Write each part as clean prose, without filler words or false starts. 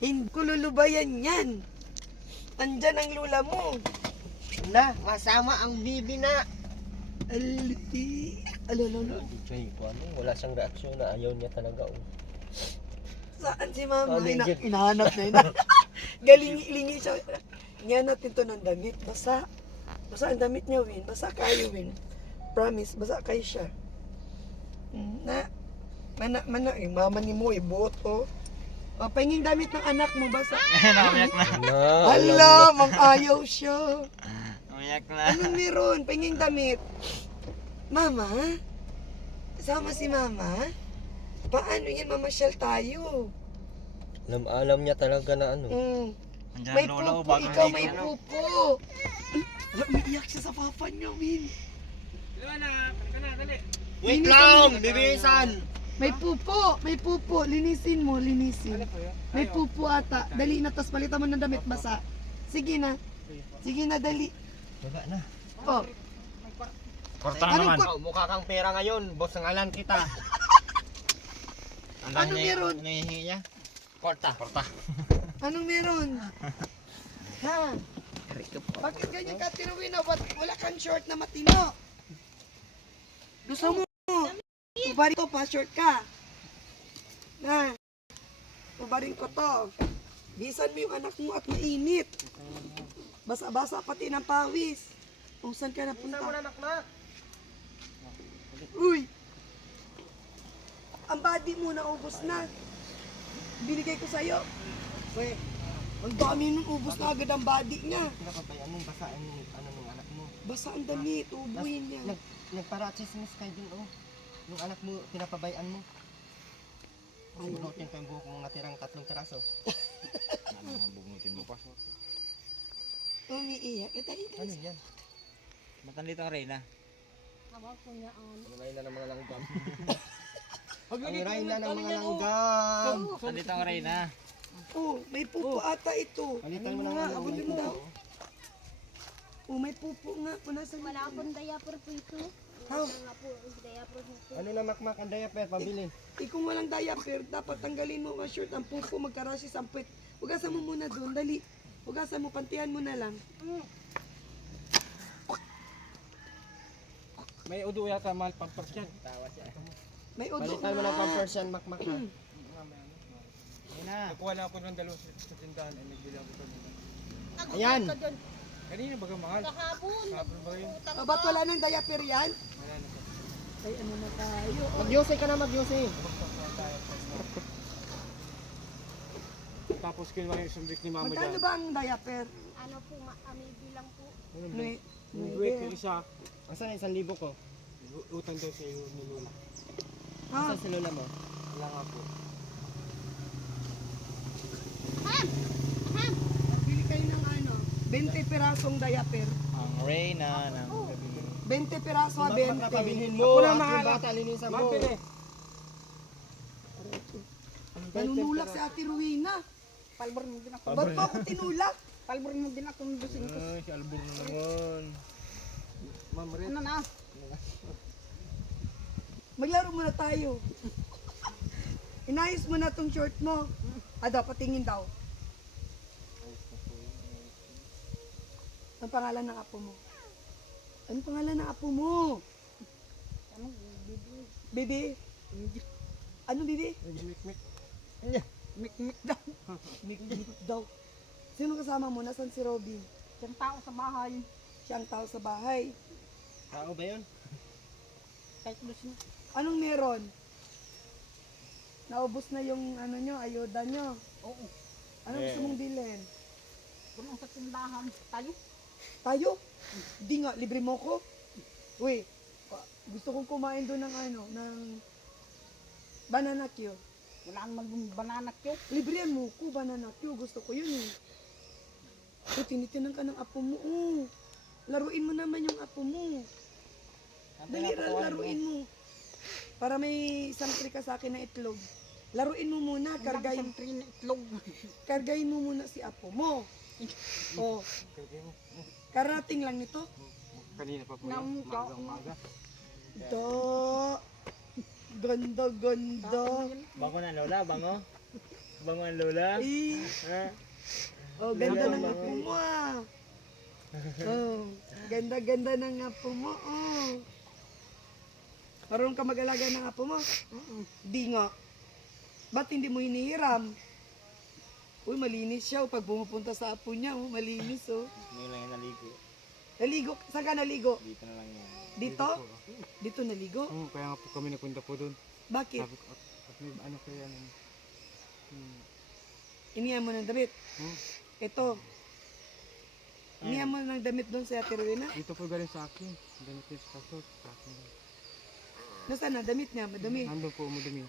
Hindi ko lulubayan yan. Andyan ang lula mo. Na, masama ang bibi na. Ali. Alala. Joy ko ano, wala siyang reaksyon na ayaw niya talaga. Oh. Saan si mama? Oh, legit. Hinahanap na yun. Galingi-lingi siya. Ngayon natin to ng damit. Basa. Basa ang damit niya, Win. Basa kayo, Win. Promise, basa kayo siya. Na. Mana, mama ni mo, ibuot, oh. O, pahinging damit ng anak mo, basa. Nakayak na. Hala, mang-ayaw siya. Nakayak na. Anong meron? Pahinging damit. Mama? Sama si mama? Paano yan? Mamasyal tayo. Alam niya talaga na ano. Andiyan May ang lola ko pupo, bago ikaw hindi may ano. pupo. Ala, umiiyak siya sa papa niya, Win. Wait Linisan lang, mo. bibisan. May pupo. Linisin mo, linisin. May pupo ata. Dali na, tas palitan mo ng damit basa. Sige na. Sige na, dali. Wala na. Oh, Korta Anong naman. Oh, mukha kang pera ngayon, boss ng alan kita. Ang Ano dami niya- meron? hinihingi niya. Korta. Korta. anong meron? Ha? Bakit ganyan ka tinuwi na? Wala kang short na matino. Gusto mo? Ubarin ko pa, short ka. Na. Ubarin ko to. Bisan mo yung anak mo at mainit. Basa-basa pati ng pawis. Kung saan ka napunta? Uy! Ang body mo naubos na. Binigay ko sa'yo. Wait, Ang dami nung ubos na agad ang body niya. pinapabayaan mo, basaan mo, ano ng anak mo. Basa ang damit, ubuin niya. Nagpara-chismis kayo din, oh. Yung anak mo, pinapabayaan mo. Sinutin ko yung buhok mong natirang 3 piraso. Ano nga bumutin mo pa? Umiiyak. Eh, dali, Ano dali. yan? Ba't nandito ang Reyna? Ang rayna ng mga langgam. Ang rayna ng mga langgam. Nandito ang Reyna. Oh, may pupo ata ito. Palitan mo Ano ng nga, ano, ako may din pupo. daw. Oh, may pupo nga. Punasan Wala akong diaper po ito. How? Wala po ang diaper po ito. Ano na makmak ang diaper, pabili. Kung walang diaper, dapat tanggalin mo ang shirt, ang pupo, magkarasis, ang puwet. Hugasan mo muna doon, dali. Hugasan mo, pantihan mo na lang. May udo yata mahal pampers yan. Tawa siya. May udo Palitan mo ng na. pampers yan, makmak na. Reyna. Nakuha lang ako ng dalawa sa tindahan ay nagbili ako ito. Ayan. Ka dyan. Kanina baga mahal. Kahapon. Kahapon ba yun? Ah, ba't wala nang diaper yan? Wala na po. Ay, ano na tayo? Mag-yosay ka na, mag-yosay. Tapos kinuha yung sumbik ni mama Magkano dyan. ba ang diaper? Ano po, amibi lang po. May, Yung buwet yung isa, Asan 1,000 ko? utang daw sa iyo ni Lola. ha? Asan si Lola mo? Wala nga po. Bili kayo ng ano, 20 pirasong diaper. Ang Reyna ng 20 piraso, ha, Makmak na 20. pabilhin mo. Ako na At yung mahal. bata, linisan mo. Mabili. Nanunulak si Ate Rowena. Palbor mo din ako. Ba't pa ako tinulak? Palbor mo din ako ng dusin ko. Ay, si Albur na naman. Ma'am Red. Ano na? Maglaro muna tayo. Inayos mo na tong short mo. Daw, patingin daw. Ang pangalan ng apo mo? Anong pangalan ng apo mo? Ano? Bibi. Bibi? Ano, Bibi? Mik-mik. Mik-mik daw. Mikmik daw. Sino kasama mo? Nasaan si Robin? Siyang tao sa bahay. Siya ang tao sa bahay. Tao ba yun? Kahit dusin. Anong meron? Naubos na yung ano nyo, ayuda nyo. Oo. Anong gusto mong bilhin? Kung sa tindahan. Tayo. Tayo? Hindi nga, libre mo ko. Uy, gusto kong kumain doon ng ano, ng banana Q. Wala namang banana cake. Librean mo ko, banana Q. Gusto ko yun eh. So, tinitinan ka ng apo mo. Oh. Laruin mo naman yung apo mo. Dali, laruin mo. Para may isang trika sa akin na itlog. Laruin mo muna, kargayin, Itlog. kargayin mo muna si apo mo. Oh, karating lang nito. Kanina pa po Nang- yan. Umaga. Do. Ganda, ganda. Bango na Lola, bango. Bango ang lola. Eh. Ha? Oh, ganda ng apo mo ah. Oh, ganda-ganda ng apo mo. Oh. Marunong ka mag-alaga ng apo mo? Di nga. Ba't hindi mo hinihiram? Uy, malinis siya. Oh. Pag pumupunta sa apo niya, oh, malinis oh. Ngayon lang yung naligo. Naligo? Saan ka naligo? Dito na lang yan. Dito? Dito naligo? Oo, kaya nga po kami napunta po doon. Bakit? Sabi ko, ano kaya ano. Iniyan mo ng damit? Hmm. Ito. Iniyan mo ng damit doon sa Ate Rowena? Dito po galing sa akin. Ganito yung kasot sa akin. Nasaan na? Damit niya? Madami. Nandun po umudumi.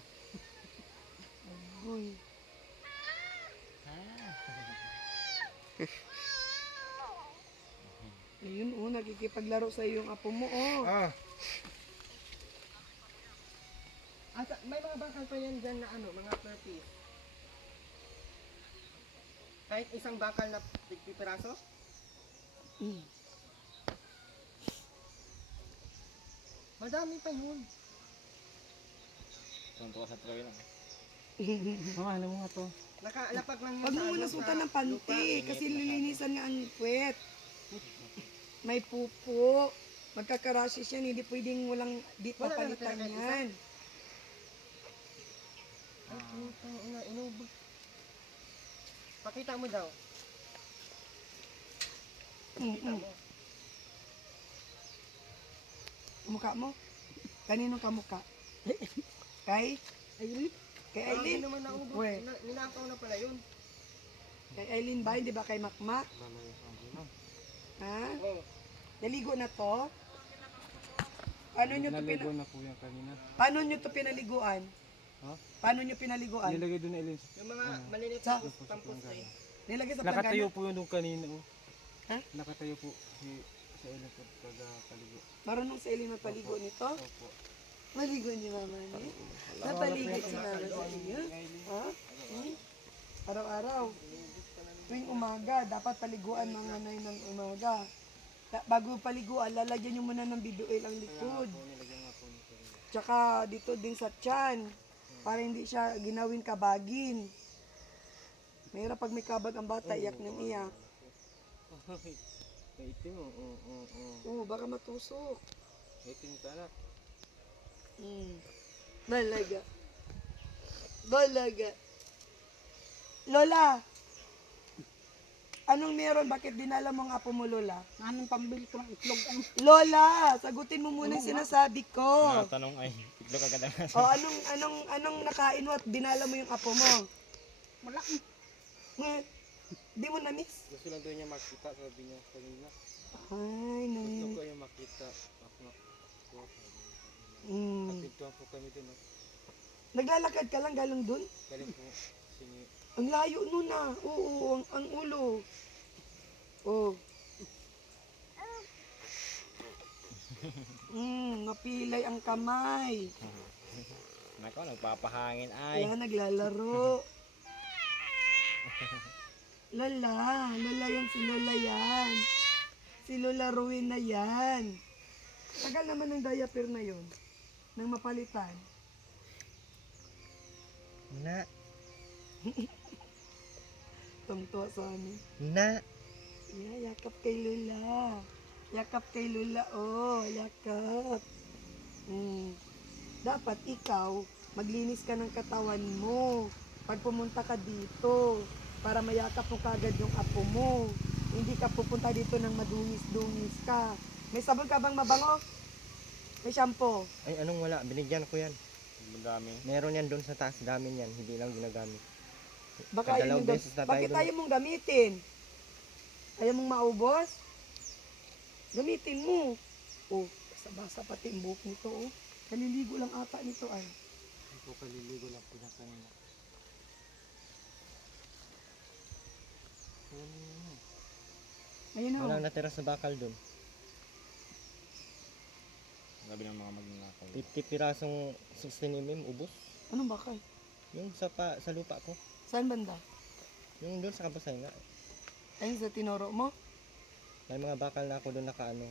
Uy. Ayun oh, nakikipaglaro sa iyo yung apo mo oh. May mga bakal pa yan dyan na ano, mga per piece. Kahit isang bakal na pipiraso? Mm. Madami pa yun. Tuntua sa Troy lang. Mama, alam mo nga to. Nakalapag lang yun Huwag mo sa muna ano, sutan sa ng panty kasi lilinisan nga ang puwet. May pupo. Magkakarashes yan, hindi pwedeng walang di Wala na papalitan natira kahit yan. Ay, putang ina, inubog. Pakita mo daw. Mm-mm. Mukha mo? Kanino ka mukha? Kay? Aileen? Kay Hindi Aileen? naman naubog. Uwe. Ninakaw na pala yun. Kay Aileen ba? Hindi ba kay Makmak? Ha? Oo. Naligo na to? Paano nyo to, Naligo na po yan kanina. paano nyo to pinaliguan? Ha? Paano nyo pinaliguan? Nilagay doon na Elin. Yung mga maliliit Sa- na tampos na yun. Nilagay sa Nakatayo planggana? po yun doon kanina. Oh. Ha? Nakatayo po sa Elin pag paligo. Marunong sa Aileen magpaligo nito? Opo. Maligo ni Mama ni? Napaligo si Mama sa iyo? Ha? Hmm? Araw-araw. Tuwing umaga, dapat paliguan mga nanay ng umaga. Bago paliguan, lalagyan nyo muna ng BB oil ang likod. Nilagyan nga po nito. Tsaka dito din sa tiyan, para hindi siya ginawin kabagin. Mahirap pag may kabag ang bata, iyak ng iyak. Kaitim mo. Oo, baka matusok. Kaitim ka na. Balaga. Balaga. Lola! Anong meron? Bakit dinala mo ang apo mo, Lola? Anong pambili ko ng itlog? Ano? Lola! Sagutin mo muna yung sinasabi ko. Tanong ay, itlog agad ang O, anong nakain mo at dinala mo yung apo mo? Wala. Di mo na-miss? Gusto lang doon niya makita, sabi niya kanina. Ay, Gusto nangin. ko yung makita. Mm. Pintuan po kami doon. Naglalakad ka lang galing dun? Galing po sini. Ang layo nun ah. Oo, ang ulo. Oh. Napilay ang kamay. Nako, nagpapahangin ay. Kaya naglalaro. Lola yan si Lola yan. Si Lola Rowena yan. Tagal naman ng diaper na yon nang mapalitan. Na. Tumtuwa sa amin. Na. Yeah, yakap kay Lola. Yakap kay Lola, oh, yakap. Dapat ikaw, maglinis ka ng katawan mo. Pag pumunta ka dito, para mayakap mo kagad yung apo mo. Hindi ka pupunta dito ng madungis-dungis ka. May sabon ka bang mabango? May shampoo? Ay, anong wala? Binigyan ko yan. Madami. Meron yan doon sa taas. Dami yan. Hindi lang ginagamit. Baka ayaw Dalawang mong beses na tayo Bakit doon. ayaw mong gamitin? Ayaw mong maubos? Gamitin mo. Oh, basa-basa pati ang buhok nito, oh. Kaliligo lang ata nito, ay. Hindi po kaliligo lang po na kanina. Ayun na, oh. Walang natira sa bakal doon. Sabi ng mga magnanakaw. 50 pirasong 16mm ubos. Anong bakal? Yung sa lupa ko. Saan banda? Yung doon sa kabasay nga. Ayun sa tinoro mo? May mga bakal na ako doon nakaano.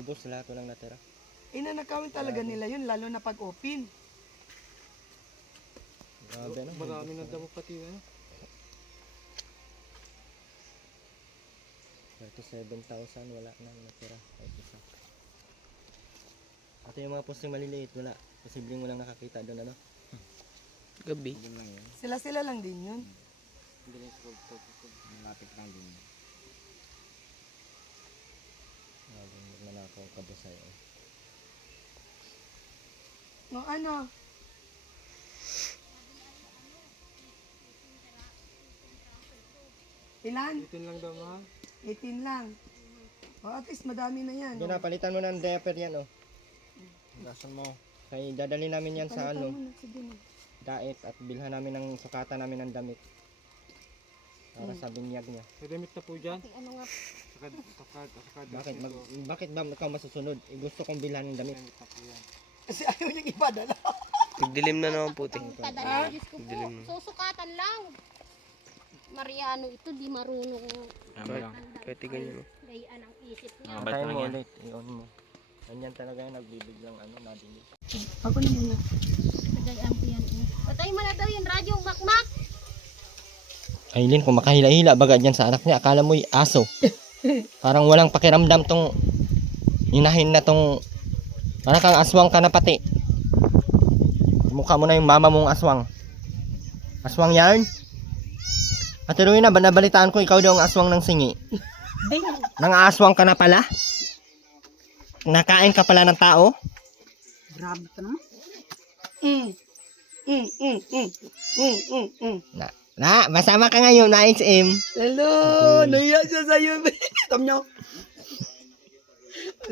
Ubos lahat walang natira. Inanakawin talaga nila yun, lalo na pag open. Grabe na. Marami ng damo pati na. Ito 7,000, wala na natira. Kahit isa. At yung mga posting maliliit, wala. Posibleng walang nakakita doon, ano? Gabi. Yun lang yun. Sila lang din yun. Malapit lang din. Grabe, manakaw kabusay. Eh. No, ano? Ilan? 18 lang daw ma. 18 lang. O, at least madami na yan. Doon na, palitan mo ng diaper yan, oh. Gasan mo. Kaya dadali namin yan sa Palitan ano, mo na, sige na. daet at bilhan namin ng sukatan namin ng damit. Para sa binyag niya. May damit na po dyan. Ano nga, Bakit ba ikaw masusunod? Eh, gusto kong bilhan ng damit. Damit na po yan. Kasi ayaw niyang ipadala. Tigdilim na naman puti. padala, Diyos ko po. Dilim na. Susukatan lang. Mariano ito, di marunong Ano lang. Kahit ganyan. gayaan ang isip niya. Mga bait Patayin lang mo yan. ulit. I-on mo. Ganyan talaga yung nagbibiglang ano, nadinig. Ako na muna. Gayaan ko yan. Patay mo na daw yung radyo, makmak. Aileen, kung makahila-hila baga dyan sa anak niya, akala mo'y aso. Parang walang pakiramdam tong inahin na tong parang kang aswang ka na pati. Mukha mo na yung mama mong aswang. Aswang yan? At na, nabalitaan ko ikaw daw ang aswang ng singi. Nang aswang ka na pala? Nakain ka pala ng tao? Grabe ka naman. Masama ka ngayon na SM. Hello! Naiya siya sa'yo. Tam niyo.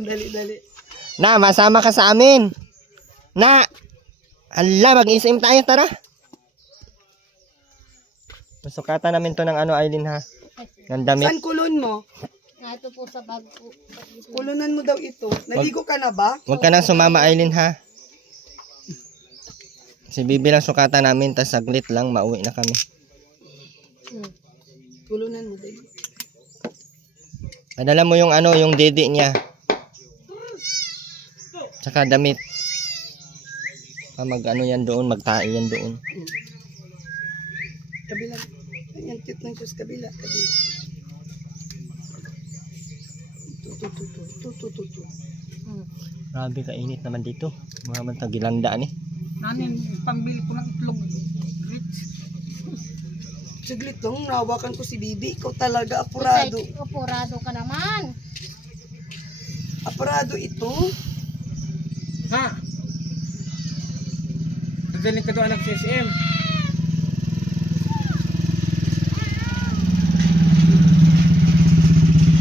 Dali. Na, masama ka sa amin. Na, ala, mag-SM tayo, tara. Masukatan namin to ng ano, Aileen ha. Ng damit. Saan kulon mo? Ito po sa bag ko. Kulunan mo daw ito. Naligo ka na ba? Huwag ka nang sumama, Aileen ha. Si Bibi lang sukatan namin, tas saglit lang, mauwi na kami. Kulunan mo daw. Padala mo yung ano, yung dede niya. Tsaka damit. Mag ano yan doon, magtae yan doon. Kabila. Ayan, cute ng Diyos. Kabila. Ito. Grabe, kainit naman dito. Mga man tagilanda ni. Nanin, pambili ko ng itlog. Saglit lang, nawakan ko si Bibi. Ikaw talaga, apurado. Apurado ka naman. Apurado ito. Ha? Dadaling ka doon anak sa SM.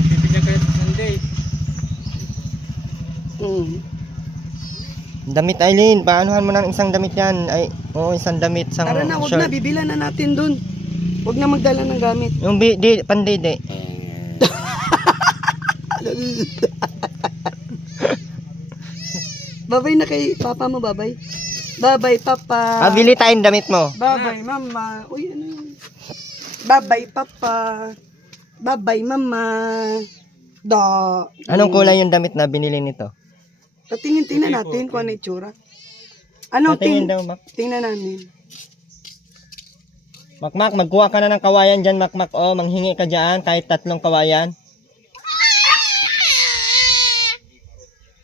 Bibigyan kayo sa Sunday. Damit, Aileen, paanohan mo ng isang damit yan? Ay, oo, isang damit, isang Tara na, huwag na. Bibilan na natin dun. Huwag na magdala ng gamit. Yung pandede. Babay na kay papa mo, babay. Babay, papa. Pabili tayong damit mo. Babay, mama. Uy, ano yun? Babay, papa. Babay, mama. Da. Anong kulay yung damit na binili nito? Tingnan natin kung ano itsura. Ano, Patingin daw, Mak. tingnan namin. Makmak, magkuha ka na ng kawayan dyan, Makmak. O, manghingi ka dyan, kahit 3 kawayan.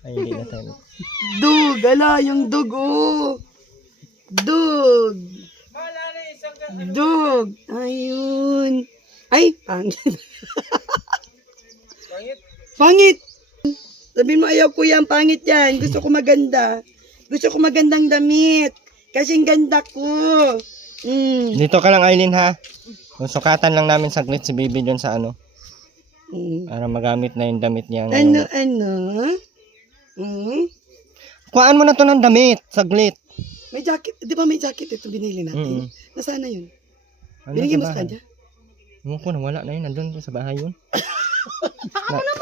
Ay, hindi na tayo. Dug, ala, yung dug, oh. Dug. Dug. Ayun. Ay, pangit. Pangit. Sabihin mo, ayaw ko yan, pangit yan. Gusto ko maganda. Gusto ko magandang damit. Kasing ganda ko. Dito ka lang, Aileen, ha? Kung sukatan lang namin saglit si Bibi dyan sa ano. Para magamit na yung damit niya. Ano? Kuhaan mo na to ng damit, saglit. May jacket. Di ba may jacket ito binili natin? Nasaan na yun? Binigyan mo sa kanya? Ewan ko, nawala na yun. Nandun sa bahay yun.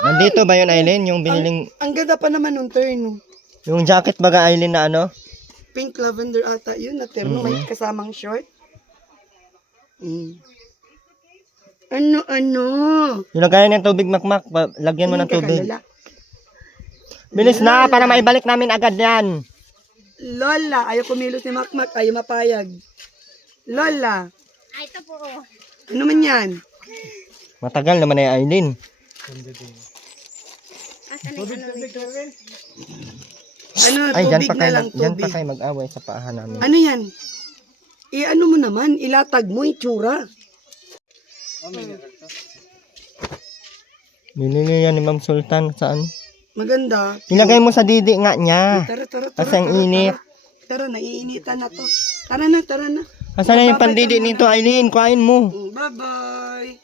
Nandito ba yun, Aileen? Yung biniling... Ang ganda pa naman nung turn. No? Yung jacket baga, Aileen, na ano? Pink lavender ata yun na terno. May kasamang short. Ano? Yung lagayan ng tubig, Makmak. Lagyan mo ng tubig. Kakalala. Bilis na, para maibalik namin agad yan. Lola, ayaw kumilos ni Makmak. Ayaw mapayag. Lola, Ay, ito po. Oh. ano man yan? Matagal naman ay Aileen. Asan na yung ano nito? Ano, Ay, dyan tubig pa na kayo, lang, dyan pa tubig. kayo mag-away sa paahan namin. Ano yan? Ano mo naman, ilatag mo, itsura. Binili yan ni Ma'am Sultan saan? Maganda. Ilagay mo sa didi nga niya. Tara. Kasi ang init. Tara, naiinitan na to. Tara na. Asan na yung Babay pandidi ka muna. nito, Aileen? Kuhain mo. Bye-bye.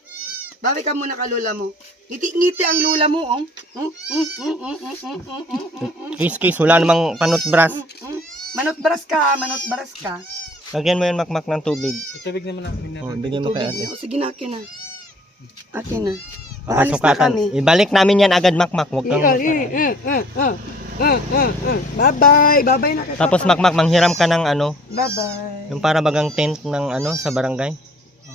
Babay ka muna ka lola mo. Ngiti-ngiti ang lola mo, oh. Kiss, wala namang panutbras. Manot baras ka. Lagyan mo yun makmak ng tubig. Tubig naman na. Oh, bigyan mo kay ate. O, sige na, akin na. Akin na. Aalis na Papasukatan. kami. Ibalik namin yan agad makmak. Huwag kang... Bye-bye na kita. Tapos makmak, manghiram ka ng ano, Bye-bye. yung para bagang tent ng ano, sa barangay.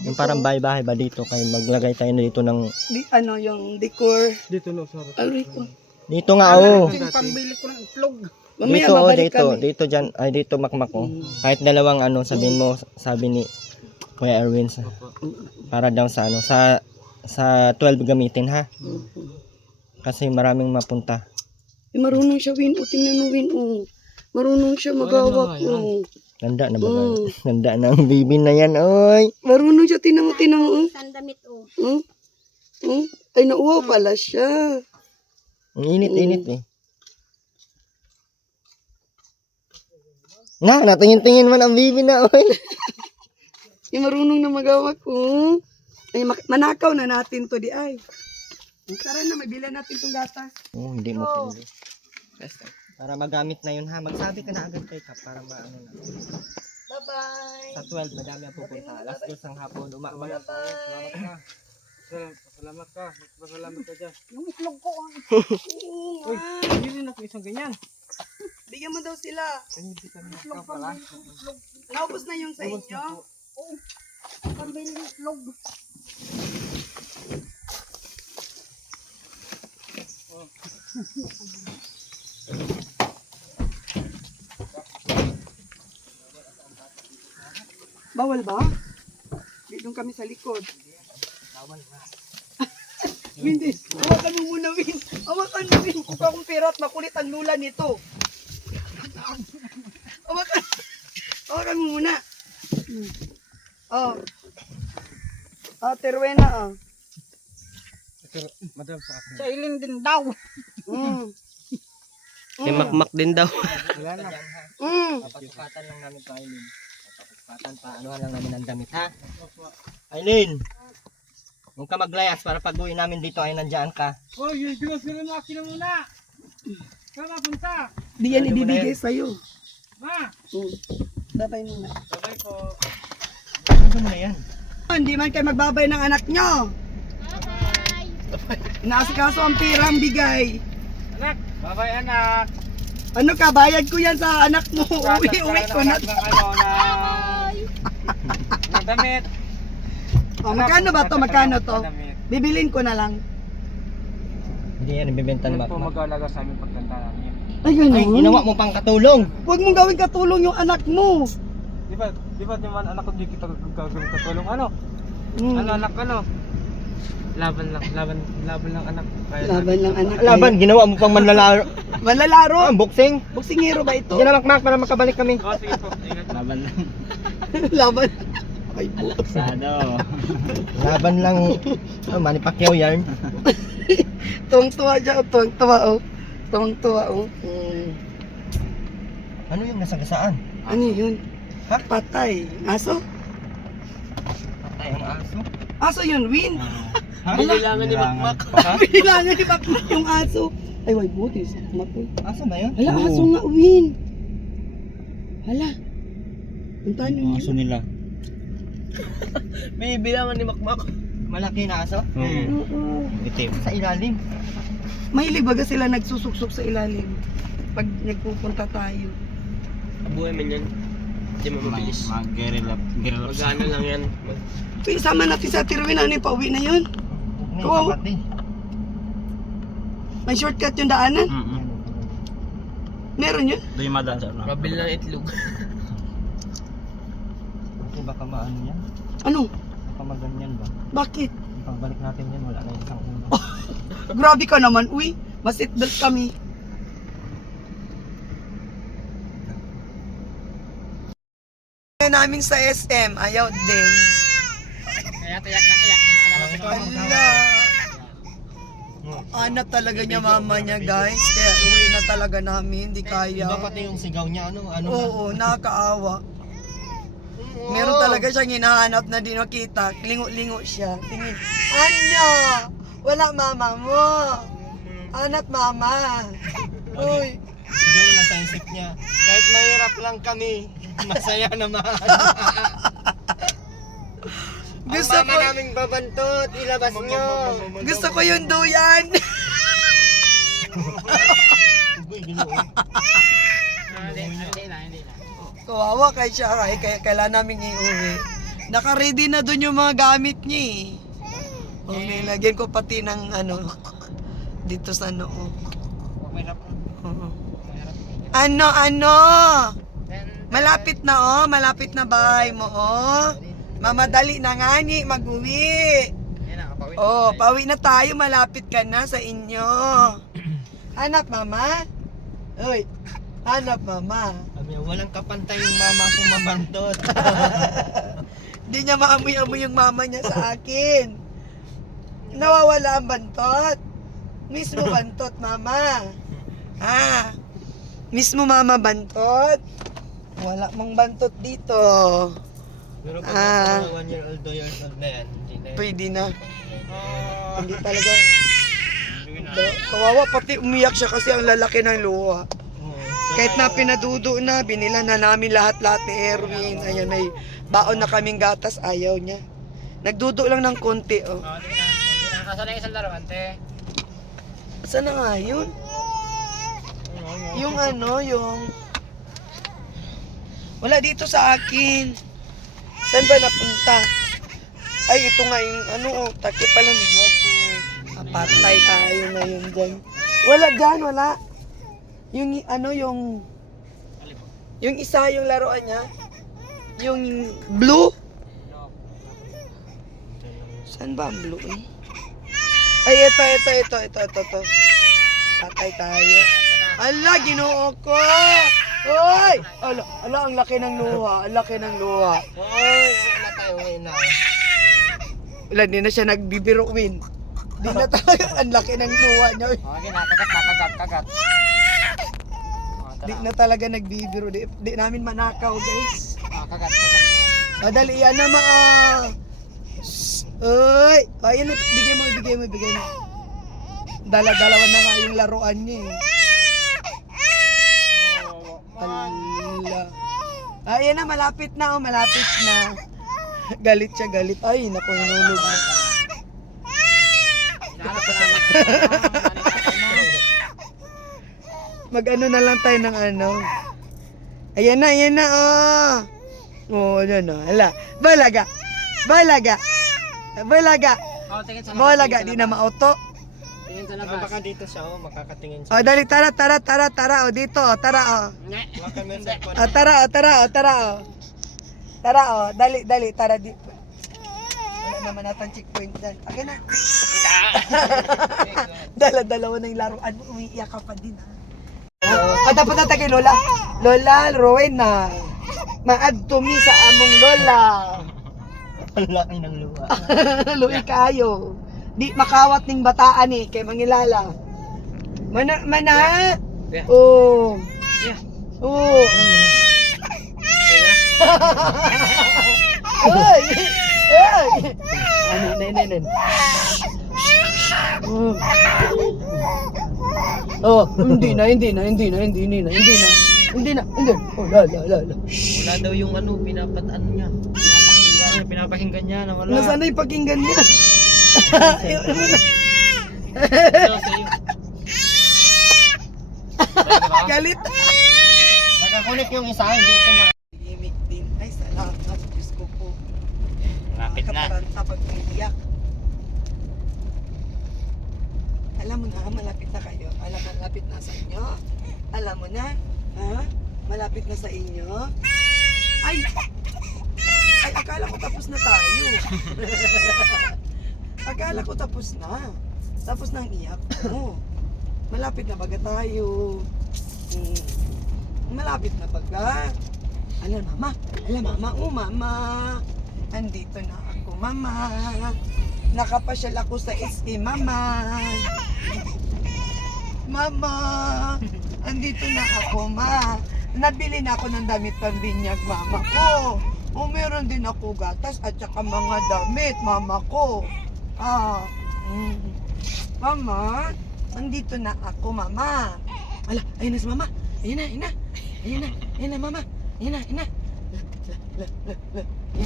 Yung parang bahay-bahay ba dito, kayo maglagay tayo na dito ng... Yung decor. Dito no, sorry. Aray ko. Dito nga, oh. Pambili ko ng itlog. Mamaya, Dito, oh, babalik dito. kami. Dito dyan, ay dito makmak, oh. Kahit dalawang ano, sabihin mo, sabi ni Kuya Erwin, para daw sa ano, sa 12 gamitin, ha? Kasi maraming mapunta. Marunong siya, Win. O, tingnan mo, Win. O. Marunong siya magawak. O. Ganda na ba? Ganda na ang baby na yan, oy. Marunong siya, tingnan mo. O. Isang damit, oh. Ay, nauwa pala siya. Ang init-init eh. Natingin-tingin man ang baby na, oy. Ay, marunong na magawak. O. Ay, manakaw na natin to di ay. Tara na, mabilan natin tong gatas. Oh, hindi mo pili. Para magamit na yun, ha? Magsabi ka na agad kay Kap para maano na. Bye-bye. Sa 12, madami ang pupunta. Alas 2 ang hapon, umaabang. Salamat ka. Salamat ka. Salamat ka dyan. Yung itlog ko, oh. Uy, hindi rin ako isang ganyan. Bigyan mo daw sila. Hindi ka na pala. Naubos na yung sa inyo. Pambili ng itlog. Bawal ba? Dito kami sa likod. Bawal ba? Hindi. Hawakan mo muna, Win. Hawakan mo, Win. Kung akong pera at makulit ang lula nito. Hawakan mo muna. Oh. Terwena, oh. Madam sa akin. Sa ilin din daw. May makmak din daw. Wala na. Papasukatan lang namin to, Aileen. Papasukatan pa, anuhan lang namin ang damit, ha? Aileen! Huwag ka maglayas para pag uwi namin dito ay nandiyan ka. Oh, yung ginasira mo akin na muna. Saan napunta? Di yan ibibigay sa'yo. Ma! Babay muna. Babay po. Ano mo na yan? Hindi man kayo magbabay ng anak nyo. Inaasikaso ang pera ang bigay. Anak! Babay anak! Ano ka, bayad ko yan sa anak mo. Uwi ko na. Ng ano ng damit. Oh, magkano ba to? Magkano to? Damit. Bibilin ko na lang. Hindi yan, ibibenta Yan ng po makmak. mag-aalaga sa aming pagtanda namin. Ay, ganun. Ay, ginawa mo pang katulong! Huwag mong gawin katulong yung anak mo. Di ba naman anak ko di kita gagawin katulong ano? Hmm. Ano anak ano? Laban lang anak. Kaya Laban lang anak. Laban, ginawa mo pang manlalaro. Manlalaro. Boxing. Boksingero ba ito? Hindi na makmak para makabalik kami. Oh, sige po. Ingat. Laban lang. Laban. Ay, po. Laban lang. Oh, Manny Pacquiao yan. Tuwang-tuwa dyan. Tuwang-tuwa, oh. Tuwang-tuwa, oh. Ano yung nasagasaan? Ano yun? Patay. Aso? Patay ang aso. Aso yun, Win. Kailangan ni makmak. Kailangan ni Bakmak yung aso. Ay, wait, butis. Makoy. Aso ba yun? Hala, aso nga, Win. Hala. Puntahan nyo. Aso nila. May bilangan ni makmak. Malaki na aso? Oo. Itim. Sa ilalim. Mahilig baga sila nagsusuksok sa ilalim. Pag nagpupunta tayo. Buhay man yan. Hindi mo mabilis. Mag-guerrilla. Mag-ano lang yan. Uy, isama natin sa Tirwin. Ano yung pauwi na yun? Ano Oo. yung kapatid? May shortcut yung daanan? Meron yun? Doon yung madaan sa ano. Pabili ng itlog. Kasi baka maano yan. Ano? Baka maganyan ba? Bakit? Pagbalik natin yan, wala na yung isang ulo. Grabe ka naman, uy. Mas-seatbelt kami. Namin sa SM, ayaw din. Kaya tiyak na iyak. Ala. Anak talaga niya mama niya, guys. Kaya uwi na talaga namin, hindi kaya. Iba pati yung sigaw niya, ano Oo, nakakaawa. Meron talaga siyang hinahanap na di nakita. Lingo-lingo siya. Tingin, ano? Wala mama mo. Anak mama. Uy. Siguro nasa isip niya, kahit mahirap lang kami, masaya naman. Gusto Ang ko, mama naming babantot, ilabas niyo. gusto ko yung duyan. Uy, ginoo. Hindi na. Kawawa kay siya, kaya kailangan namin iuwi. Naka-ready na doon yung mga gamit niya eh. O, nilagyan ko pati ng ano, dito sa noo. Oo. Ano? Malapit na malapit na bahay mo Mamadali na nga ni, mag-uwi. Pauwi na tayo, malapit ka na sa inyo. Hanap mama? Uy, hanap mama. Sabi niya, walang kapantay yung mama kong mabantot. Hindi niya maamoy-amoy yung mama niya sa akin. Nawawala ang bantot. Mismo bantot, mama. Mismo mama bantot. Wala mong bantot dito. Pero kung nasa 1 year old, 2 years old na yan, hindi na yan. Pwede na. Hindi talaga. Kawawa, pati umiyak siya kasi ang lalaki ng luha. Kahit na pinadudo na, binila na namin lahat-lahat ni Erwin. Ayan, may baon na kaming gatas, ayaw niya. Nagdudo lang ng konti, Nasaan na yung isang laro, ante? Saan na nga yun? Yung yung... Wala dito sa akin. Saan ba napunta? Ay, ito nga yung taki pala ni Patay tayo ngayon dyan. Wala dyan, wala. Yung isa yung laruan niya. Yung blue. Saan ba ang blue Ay, ito. Patay tayo. Ala, ginoo ko! Hoy! Ala, ang laki ng luha. Ang laki ng luha. Hoy, wala tayo ngayon na. Wala, di na siya nagbibiro, Win. Di na talaga. Ang laki ng luha niya. Okay na, kagat. Di na talaga nagbibiro. Di namin manakaw, guys. Kagat. Madali yan na Uy! Ayun, bigay mo. Dalawa na nga yung laruan niya eh. Ala. Ayan na, malapit na. Galit siya. Ay, naku, hinulog na. Mag-ano na lang tayo ng Ayan na, ano, hala. Balaga, di na mauto. Tingin sa Baka dito siya, makakatingin siya. Dali, tara, dito, tara, Baka may cellphone. Tara, dali, tara dito. Wala naman natang checkpoint dyan. Okay na. Dala-dalawa na yung laruan mo, umiiyak ka pa din dapat na kay Lola. Lola, Rowena. Maad to me sa among Lola. Ang laki ng luha. Luwi kayo. Di makawat ning bataan kay mangilala. Mana? Yeah. Oh. Ay! Nen. Hindi na. Oh, la. Wala daw yung pinapataan niya. Pinapakinggan niya na wala. Nasaan na yung pakinggan niya? Galit. Nakakunik yung isa, hindi ito Imik din. Ay, salamat. Diyos ko po. Lapit na. Kaparanta pag umiiyak. Alam mo na, malapit na kayo. Malapit na sa inyo. Alam mo na, malapit na sa inyo. Ay! Ay, akala ko tapos na tayo. Akala ko tapos na. Tapos na ang iyak mo. Malapit na baga tayo. Malapit na baga. Alam mama, oh mama. Andito na ako mama. Nakapasyal ako sa SM mama. Mama, andito na ako ma. Nabili na ako ng damit pambinyag mama ko. O meron din ako gatas at saka mga damit mama ko. Mama, andito na ako mama. Ala, ayun na si mama. Ayun na mama. Ayun na. Ayun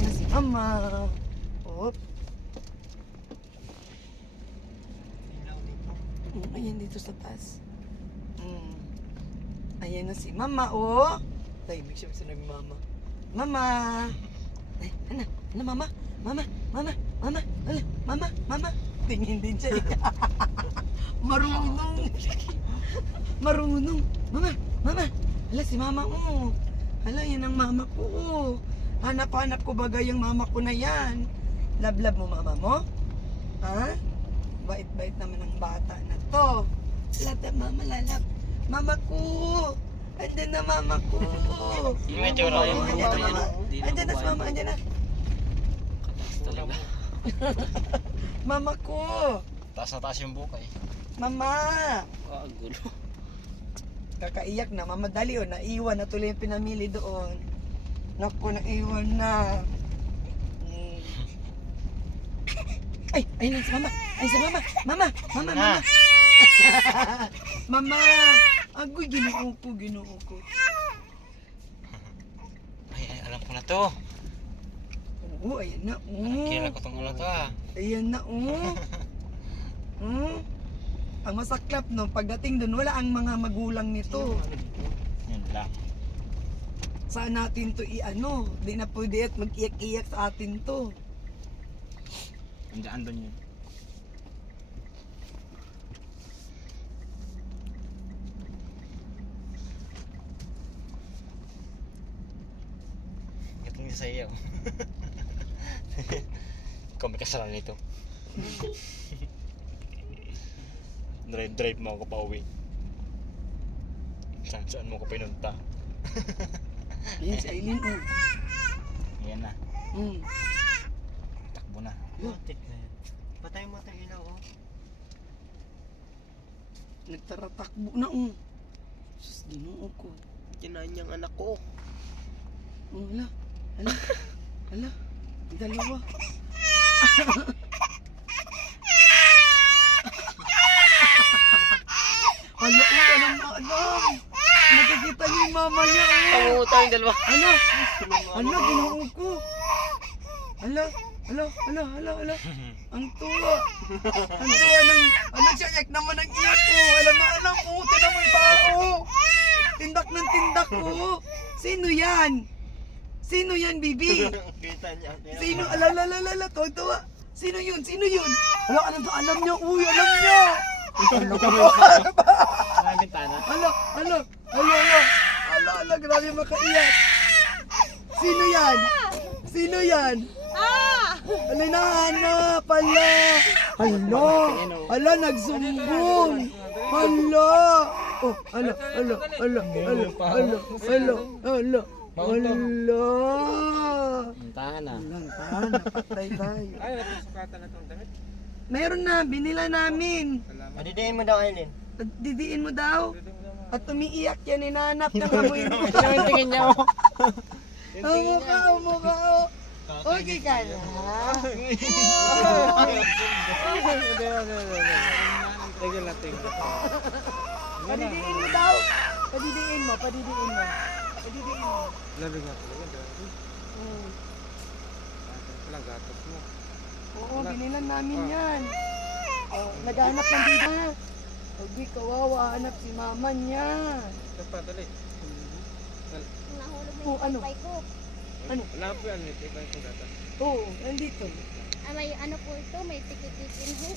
na si mama. Oh. Ayan dito sa taas. Ayan na si mama, oh. Ay, make sure sinabi mama. Mama. Ay, ano mama? Mama. Ala, mama. Tingin din siya. Marunong. Mama. Ala, si mama, oh. Ala, yan ang mama ko, oh. Hanap ko bagay yung mama ko na yan. Love mo mama mo? Ha? Bait-bait naman ang bata na to. Love mama, lalap. Mama ko. Andyan na mama ko. May tsura yun. Andyan na mama. Andyan na si mama, andyan na. Mama ko. Taas na taas yung bukay. Mama. Gulo. Kakaiyak na. Mama, dali o. Naiwan na tuloy yung pinamili doon. Naku, naiwan na. Ay na si mama. Ay si mama. Mama. Mama. Agoy, ginoo ko. Ay, alam ko na to. Oo, ayan na. Kilala ko tong ulo to ah. Ayan na, Ang masaklap, no, pagdating doon, wala ang mga magulang nito. Yun lang. Saan natin to i-ano? Di na pwede at mag-iyak-iyak sa atin to. Andun yun. Ito sa iyo. Ikaw may kasalanan nito. Drive mo ako pa uwi. Saan mo ko pinunta? Ayan si Aileen, Ayan na. Mm. Takbo na. Matik na yan. Patay mo tayo ilaw, oh. Nagtaratakbo na, Sus, ginoo ko. Tinahan niyang anak ko. Hala. Dalawa. Alam. Nakikita niyo yung mama niya, Pangunguta yung dalawa. Hala, ginoo ko. Hala. Ang tuwa ng, siya, yak naman ang iyak ko. Alam, tinan mo yung tao. Tindak ng tindak ko. Sino yan, bibi? Kita niya. Sino? Alala, tuwa. Sino yun? Alam niya, alam niya. May bintana? Grabe makaiyak. Sino yan? Alay na, hanap, Hala, nagsumbong. Bintana. Patay tayo. Ay, natusukatan na itong damit. Meron na, binila namin. Padidiin mo daw, Aileen. Didiin mo daw. At umiiyak yan, hinanap ng amoy mo. Tingin niya ako. Ang mukha. Okay ka na. Tigil natin. Padidiin mo daw. Padidiin mo. Labi nga talaga. Walang gatos mo. Oo, binilan namin yan. Naghanap ng bida. Huwag kawawa, hanap si mama niya. Ito pa, dali. Nahulog na Oh, yung ano? pay ko. Wala po yan. Iba yung gatas. Oo, nandito. May ano po ito, may tikitin ho.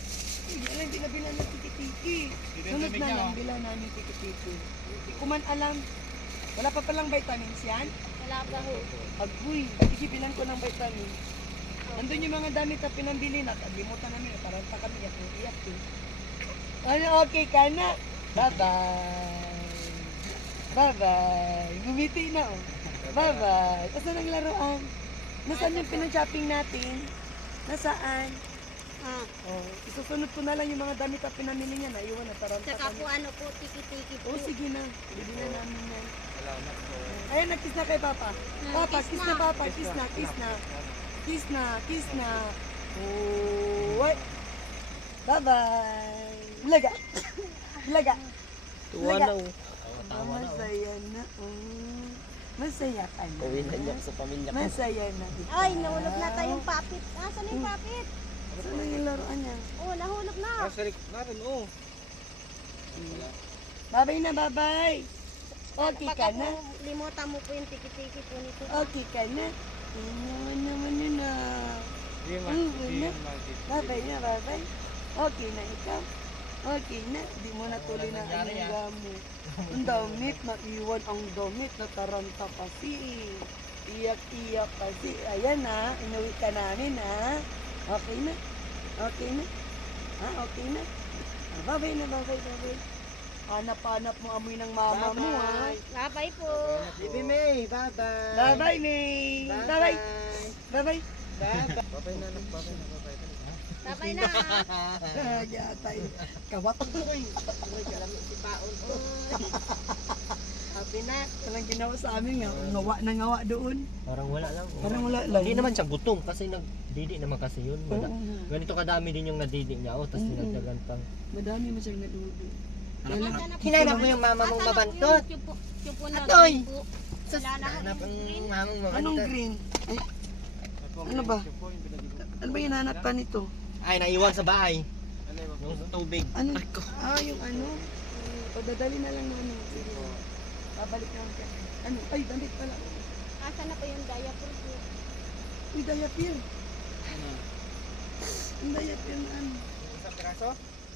Hindi na bilan ng tiki-tiki. Sunod na lang bilan namin tiki-tiki. Hindi ko man alam. Wala pa palang vitamins yan? Wala Wala ba ho? Agoy, igibilan ko ng vitamin. Nandun yung mga damit na pinambili na. Aglimutan namin, parang pa kami iyak eh. Ano, okay ka na? Bye-bye. Bye-bye. Gumiti na oh. Bye-bye. Asan ang laruan? Nasaan yung pinang-shopping natin? Nasaan? Ah, Oh, isusunod ko na lang yung mga damit na pinamili niya. Naiwan na taranta saka kami. po ano po, tiki-tiki po. Oh, sige na. Bili na namin yan. Salamat po. Ayun, nag-kiss na kay Papa. Papa, kiss kiss na. na Papa. Kiss na, kiss na. Kiss na, kiss na. Oh, what? Bye-bye. Laga. Laga. Tuwa Laga. na oh. Masaya na. Oh. Masaya ka na. Uwi na niya sa pamilya ko. Masaya na. Ay, nahulog na tayong papit. Asan na yung papit? Saan yung laruan niya? Oh, nahulog na. Nasa likod natin, oh. Bye-bye na, bye-bye. Okay ka Baka na? po, limutan mo po yung tiki-tiki po nito. Okay ka na? Naman yun na. Di Mm, man, wala. di man. Bye-bye na, bye-bye. Okay na ikaw. Okay na. Di mo na tuloy na ang mo. Ang damit, naiwan ang damit. Nataranta kasi. Iyak-iyak kasi. Ayan na, inuwi ka namin ha. Okay na. Okay na. Ha, okay na. Ah, bye-bye na, bye-bye, bye-bye. Hanap-hanap mo amoy ng mama mo ha. Bye-bye po. Bibi May, bye-bye. Bye-bye, May. Bye-bye. Bye-bye. Babay na, babay na, babay na. Bye-bye na. Yatay. Kawat. Sabi na. Walang ginawa sa amin nga. Ngawa na ngawa doon. Parang wala lang. Parang wala lang. Hindi naman siya gutom kasi nagdidi naman kasi yun. Oo. Ganito kadami din yung nadidi niya. Oh, tapos dinagdagan pang. Madami mo siyang nadudo. Kaya lang, Hinanap mo yung mama mong mabantot. Chupo na Atoy! green po. Sus, Wala na ho. hanap ang mamang anong mabantot. green? Ay, ano ba? Ano ba hinahanap ka nito? Ay, naiwan sa bahay. Ano yung Yung tubig. Ano? Ah, yung ano? Padadali na lang namin. Sige. Babalik naman ka. Ano? Ay, damit pala. Asan na po yung diaper po? Uy, diaper. Yung diaper na ano? isang piraso?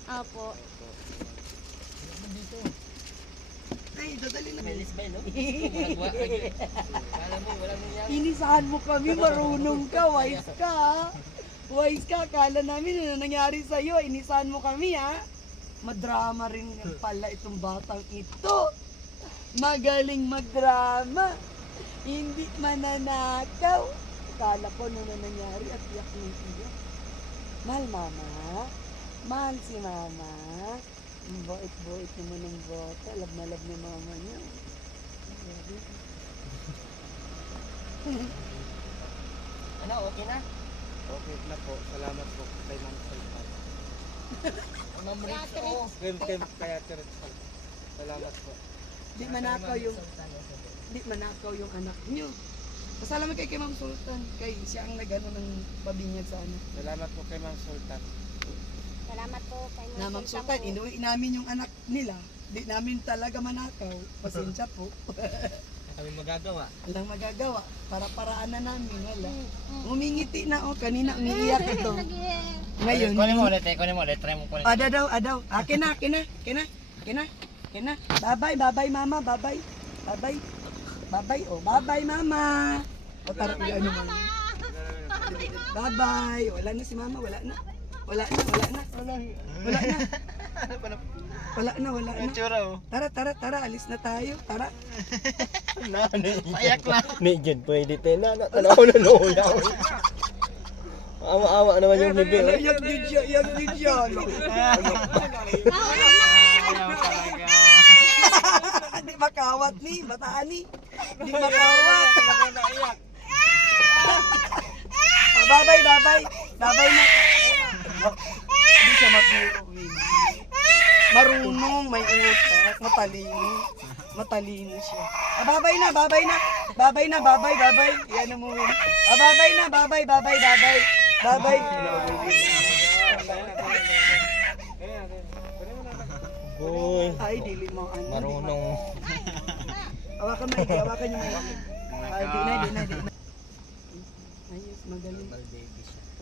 Apo. Ay, dadali na. May lisbay, no? Kala mo, walang nangyari. Inisahan mo kami, marunong ka, wise ka. Ha? Wise ka, akala namin ano nangyari sa'yo, inisahan mo kami ha. Madrama rin pala itong batang ito. Magaling magdrama. Hindi mananakaw. Akala ko ano na nangyari at iyak ng iyak. Mahal mama. Mahal si mama. Ang bait-bait naman ng bata. Love na love ni mama niya. Ano, okay na? Okay na po, salamat po kay Ma'am Sultan. Kaya Kaya tirit salamat po. Di manakaw yung anak niyo. Pasalamat kay Ma'am Sultan. Kay siya ang nagano ng pabinyag sa ano. Salamat po kay Ma'am Sultan. Salamat po kay Na Ma'am Sultan, inuwi namin yung anak nila. Di namin talaga manakaw. Pasensya po. Kami magagawa. Walang magagawa. Para-paraan na namin. Wala. Umingiti na oh. Kanina umiiyak ito. Ngayon. Kunin mo ulit, try mo kunin. Adaw. Akin na. Bye-bye, mama. Bye-bye. Oh, bye-bye, mama. O, tara, ano mo. Bye-bye. Wala na si mama, wala na. Wala na. Tsura oh. Tara, alis na tayo. Tara. Payak na. Medyo pwede tayo na. Tanaw na luyaw. Awa-awa naman yung bibig. Yak din siya. Di makawat ni, bataan ni. Di makawat. Bye-bye. Bye-bye na. Hindi siya magbiro. Marunong, may utak, matalino siya. Bye-bye na. Yan mo. Bye-bye. Boy. Ay, dili mo ano. Marunong. Hawakan niyo mo. Ay, di na. Ayos, magaling.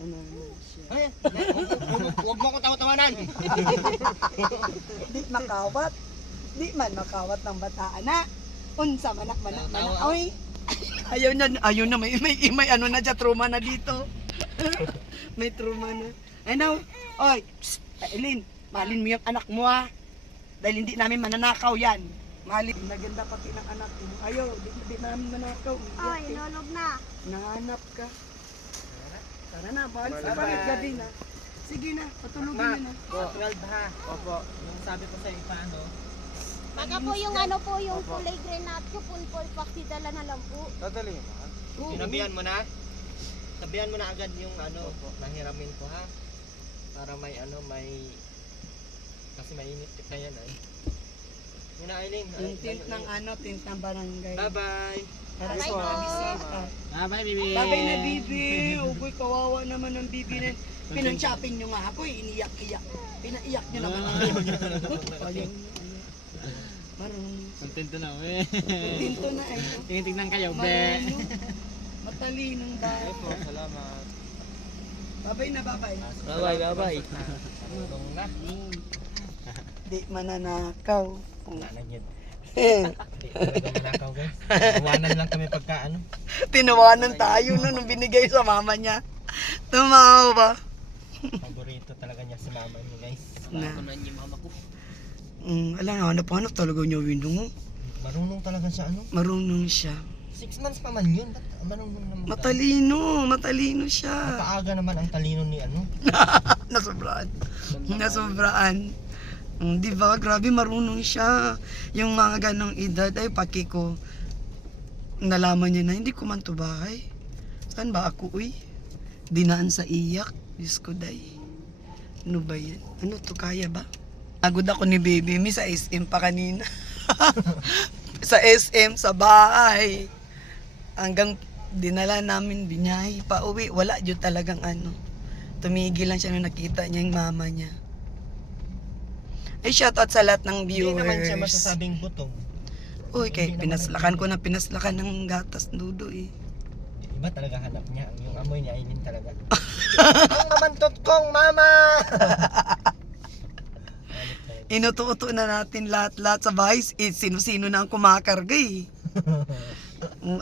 Ano siya. Ay, huwag mo ko tawa-tawanan. Di makawat. Di man makawat ng bataan na. Unsa manak. Oy. Ayaw na, may ano na dyan, trauma na dito. May trauma na. Ay now, oy, psst, Eileen, mahalin mo yung anak mo ha. Dahil hindi namin mananakaw yan. Mahalin, naganda pati ng anak mo. Ayaw, di namin manakaw. Ay, nulog na. Nahanap ka. Tara na, bal. Bakit gabi na? Sige na, patulogin mo na. Sa 12 ha. Opo. Yung sabi ko sa'yo paano. Baka po yung ano po, yung kulay grenade ko, punpol pakidala na lang po. Dadali mo. Oo. Sinabihan mo na? Sabihan mo na agad yung ano, nahiramin ko ha. Para may ano, may... Kasi mainit na yan ay. Muna Eileen. Yung tint ng ano, tint ng barangay. Bye-bye. Para Bye sa po. bisita. Bye, bibi. Babay na bibi. Ugoy, kawawa naman ng bibi na. Pinang-shopping nyo nga ako, iniyak-iyak. Pinaiyak nyo naman ako. Ayaw nyo. Marunong. Contento na eh. Tinto na eh. Tingin-tignan kayo, be. Marunong. Matalinong ba? Salamat. Babay na babay. Bye-bye. Marunong na. Di mananakaw. Wala na yun. Hindi talaga manakaw guys. Iwanan lang kami pagka ano. Tinawanan tayo nung binigay sa mama niya. Tumawa ba? Paborito talaga niya si mama niya guys. Na. Ako na yung mama ko. Alam nga, hanap talaga niya window mo. Marunong talaga siya ano. Marunong siya. 6 months pa man yun. Ba't marunong naman? Matalino siya. Napaaga naman ang talino ni ano. Nasobraan. Di ba? Grabe marunong siya. Yung mga ganong edad ay paki ko. Nalaman niya na hindi ko man to bahay. Saan ba ako uy? Dinaan sa iyak. Diyos ko day. Ano ba yan? Ano to kaya ba? Agod ako ni baby mi sa SM pa kanina. Sa SM, sa bahay. Hanggang dinala namin binyahe pa uwi. Wala dyan talagang ano. Tumigil lang siya nung nakita niya yung mama niya. Ay, shoutout sa lahat ng Hindi viewers. naman siya masasabing butong. Uy, kay pinaslakan ko na pinaslakan ng gatas dudo eh. Iba talaga hanap niya. Yung amoy niya, Eileen talaga. Ang namantot kong mama! Inuto-uto na natin lahat-lahat sa bahay. Sino-sino na ang kumakarga eh.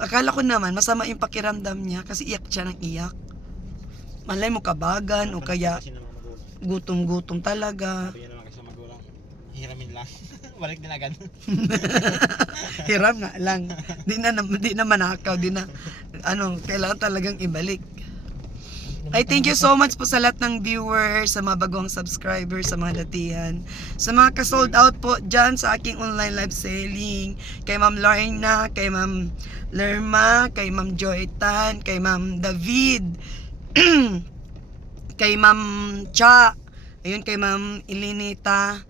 Akala ko naman, masama yung pakiramdam niya kasi iyak siya ng iyak. Malay mo kabagan o kaya Kasi naman magulang. gutom-gutom talaga. Sabi naman kasi sa magulang. Hiramin lang. Balik din agad. Hiram nga lang. Di na manakaw, di na kailangan talagang ibalik. Ay, thank you so much po sa lahat ng viewers, sa mga bagong subscribers, sa mga datihan. Sa mga ka-sold out po dyan sa aking online live selling. Kay Ma'am Lorna, kay Ma'am Lerma, kay Ma'am Joytan, kay Ma'am David, kay Ma'am Cha, ayun kay Ma'am Elinita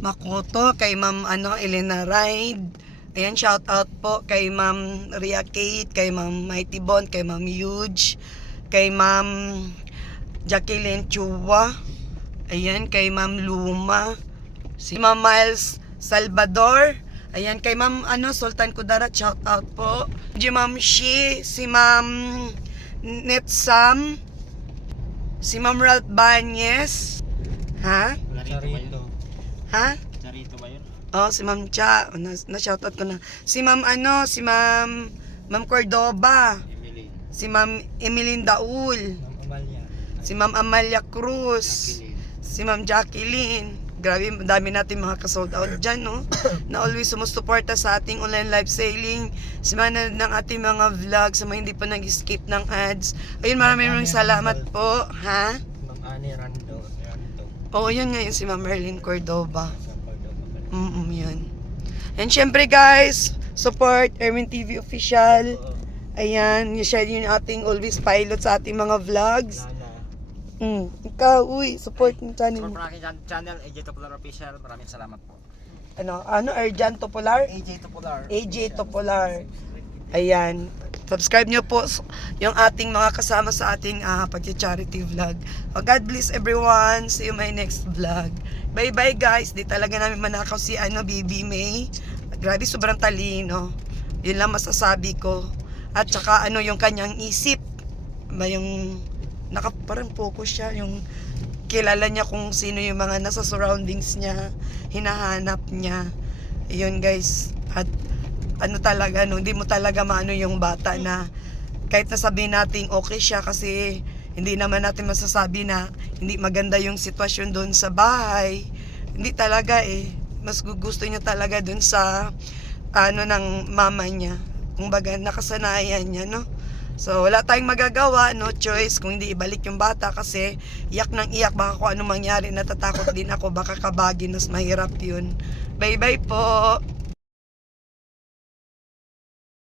Makoto, kay Ma'am Elena Ride. Ayan, shout out po kay Ma'am Ria Kate, kay Ma'am Mighty Bond, kay Ma'am Huge, kay Ma'am Jacqueline Chua, ayan, kay Ma'am Luma, si Ma'am Miles Salvador, ayan, kay Ma'am Sultan Kudarat, shout out po, si Ma'am Shi, si Ma'am Netsam, si Ma'am Ralph Banyes, ha? Charito. Ha? Charito ba yun? Oh, si Ma'am Cha, na-shoutout ko na. Si Ma'am Ma'am Cordoba, Emily. si Ma'am Emeline Daul, Ma'am Amalia. si Ma'am Amalia Cruz, si Ma'am Jacqueline. Grabe, dami natin mga ka-sold out dyan, no? Na always sumusuporta sa ating online live selling, sa mga ng ating mga vlog, sa mga hindi pa nag-skip ng ads. Ayun, maraming salamat po, ha? Ma'am Ani Rando. Oo, yun ngayon si Ma'am Merlin Cordoba. Sa Cordova. Yun. And syempre guys, support Erwin TV Official. Ayan, share yun yung ating always pilot sa ating mga vlogs. Lala. Ikaw, uy, support yung channel mo. For aking channel, AJ Topolar Official. Maraming salamat po. Erjan Topolar? AJ Topolar. AJ Topolar. Ayan. Subscribe nyo po yung ating mga kasama sa ating pag-charity vlog. God bless everyone. See you my next vlog. Bye-bye guys. Di talaga namin manakaw si Bibi May. Grabe, sobrang talino. Yun lang masasabi ko. At saka yung kanyang isip. Yung parang focus siya. Yung kilala niya kung sino yung mga nasa surroundings niya. Hinahanap niya. Yun guys. At ano talaga, no, hindi mo talaga maano yung bata na kahit nasabihin natin okay siya kasi hindi naman natin masasabi na hindi maganda yung sitwasyon doon sa bahay. Hindi talaga mas gusto niya talaga doon sa ano ng mama niya. Kumbaga nakasanayan niya, no. So wala tayong magagawa, no choice kung hindi ibalik yung bata kasi iyak ng iyak, baka kung ano mangyari, natatakot din ako, baka kabagin, mas mahirap yun. Bye bye po.